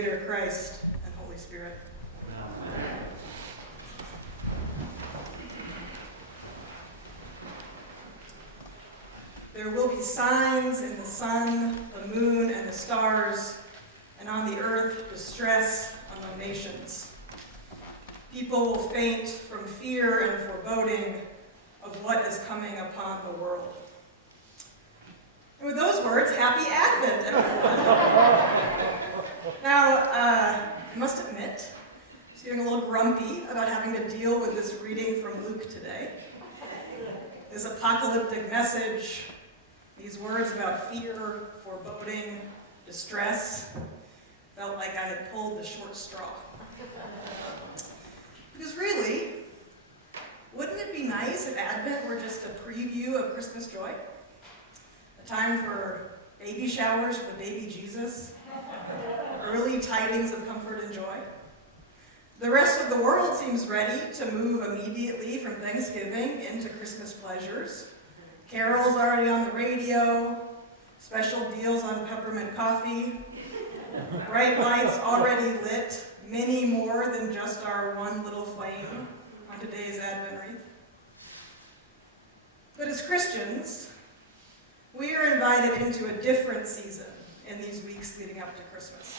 Creator, Christ, and Holy Spirit. Amen. There will be signs in the sun, the moon, and the stars, and on the earth distress among nations. People will faint from fear and foreboding of what is coming upon the world. And with those words, happy Advent, everyone. Now, I must admit, I was feeling a little grumpy about having to deal with this reading from Luke today. This apocalyptic message, these words about fear, foreboding, distress, felt like I had pulled the short straw. Because really, wouldn't it be nice if Advent were just a preview of Christmas joy? A time for baby showers for the baby Jesus, early tidings of comfort and joy. The rest of the world seems ready to move immediately from Thanksgiving into Christmas pleasures. Carols already on the radio, special deals on peppermint coffee, bright lights already lit, many more than just our one little flame on today's Advent wreath. But as Christians, we are invited into a different season in these weeks leading up to Christmas.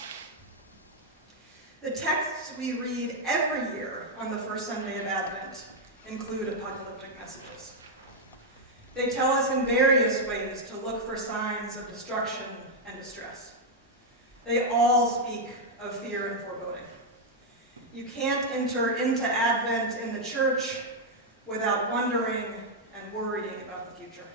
The texts we read every year on the first Sunday of Advent include apocalyptic messages. They tell us in various ways to look for signs of destruction and distress. They all speak of fear and foreboding. You can't enter into Advent in the church without wondering and worrying about the future.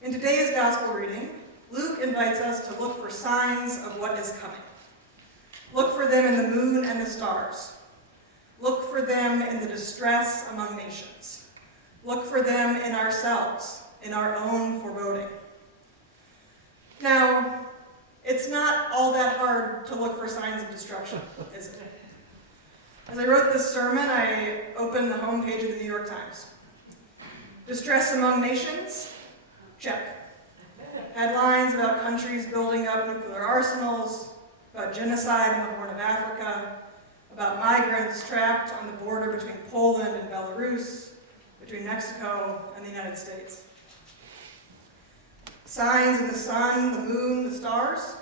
In today's gospel reading, Luke invites us to look for signs of what is coming. Look for them in the moon and the stars. Look for them in the distress among nations. Look for them in ourselves, in our own foreboding. Now, it's not all that hard to look for signs of destruction, is it? As I wrote this sermon, I opened the homepage of the New York Times. Distress among nations? Check. Headlines about countries building up nuclear arsenals, about genocide in the Horn of Africa, about migrants trapped on the border between Poland and Belarus, between Mexico and the United States. Signs in the sun, the moon, the stars?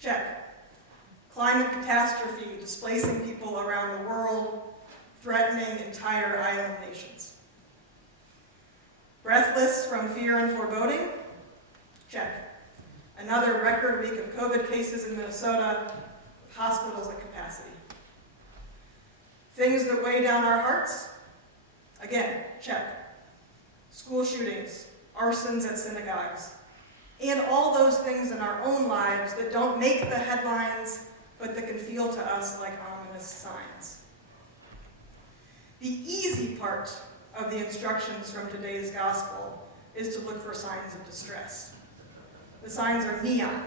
Check. Climate catastrophe displacing people around the world, threatening entire island nations. Breathless from fear and foreboding? Check. Another record week of COVID cases in Minnesota, hospitals at capacity. Things that weigh down our hearts? Again, check. School shootings, arsons at synagogues, and all those things in our own lives that don't make the headlines, but that can feel to us like ominous signs. The easy part of the instructions from today's gospel is to look for signs of distress. The signs are neon,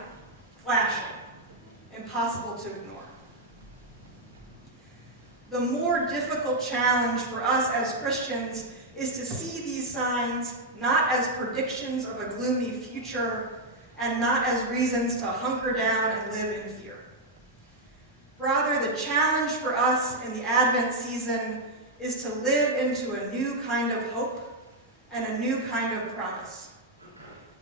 flashing, impossible to ignore. The more difficult challenge for us as Christians is to see these signs not as predictions of a gloomy future and not as reasons to hunker down and live in fear. Rather, the challenge for us in the Advent season is to live into a new kind of hope and a new kind of promise.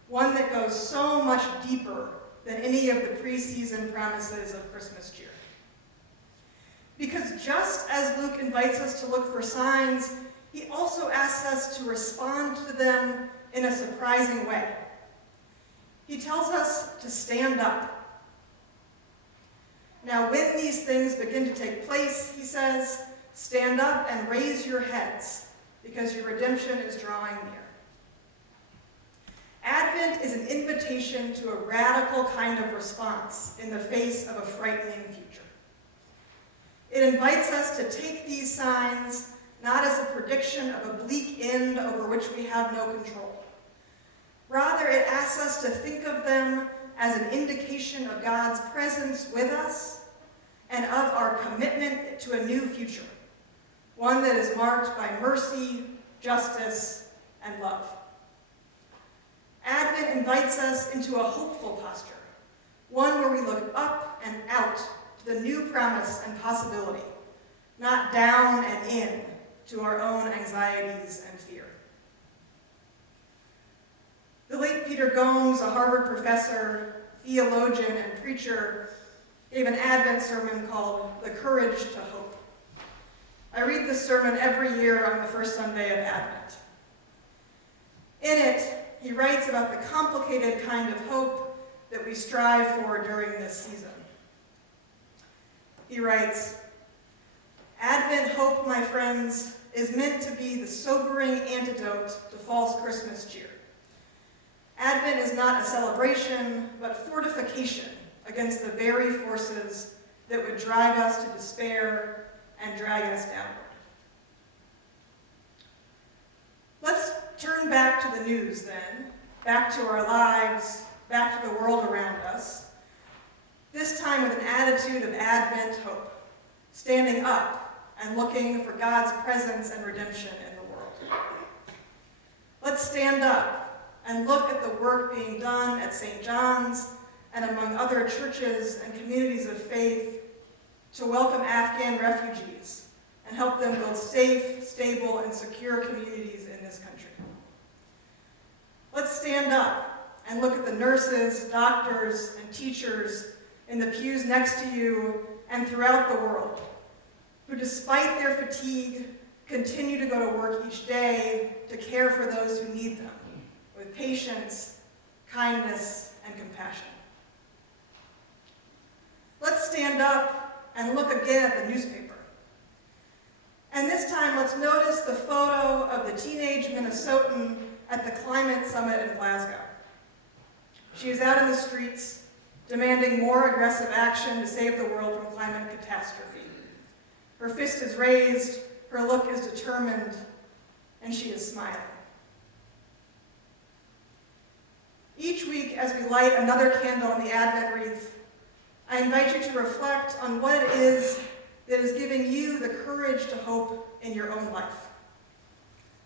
One that goes so much deeper than any of the pre-season promises of Christmas cheer. Because just as Luke invites us to look for signs, he also asks us to respond to them in a surprising way. He tells us to stand up. Now, when these things begin to take place, he says, stand up and raise your heads, because your redemption is drawing near. Advent is an invitation to a radical kind of response in the face of a frightening future. It invites us to take these signs not as a prediction of a bleak end over which we have no control. Rather, it asks us to think of them as an indication of God's presence with us and of our commitment to a new future, one that is marked by mercy, justice, and love. Advent invites us into a hopeful posture, one where we look up and out to the new promise and possibility, not down and in to our own anxieties and fear. The late Peter Gomes, a Harvard professor, theologian, and preacher, gave an Advent sermon called The Courage to Hope. I read this sermon every year on the first Sunday of Advent. In it, he writes about the complicated kind of hope that we strive for during this season. He writes, "Advent hope, my friends, is meant to be the sobering antidote to false Christmas cheer. Advent is not a celebration, but fortification against the very forces that would drive us to despair and drag us downward." Let's turn back to the news then, back to our lives, back to the world around us, this time with an attitude of Advent hope, standing up and looking for God's presence and redemption in the world. Let's stand up and look at the work being done at St. John's and among other churches and communities of faith to welcome Afghan refugees and help them build safe, stable, and secure communities in this country. Let's stand up and look at the nurses, doctors, and teachers in the pews next to you and throughout the world, who despite their fatigue continue to go to work each day to care for those who need them, with patience, kindness, and compassion. Let's stand up and look again at the newspaper. And this time, let's notice the photo of the teenage Minnesotan at the climate summit in Glasgow. She is out in the streets, demanding more aggressive action to save the world from climate catastrophe. Her fist is raised, her look is determined, and she is smiling. Each week, as we light another candle in the Advent wreath, I invite you to reflect on what it is that is giving you the courage to hope in your own life,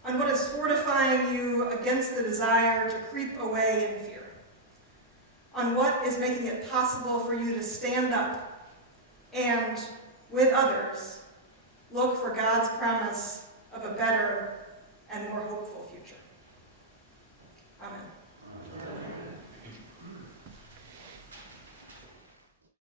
on what is fortifying you against the desire to creep away in fear, on what is making it possible for you to stand up and, with others, look for God's promise of a better and more hopeful future. Amen.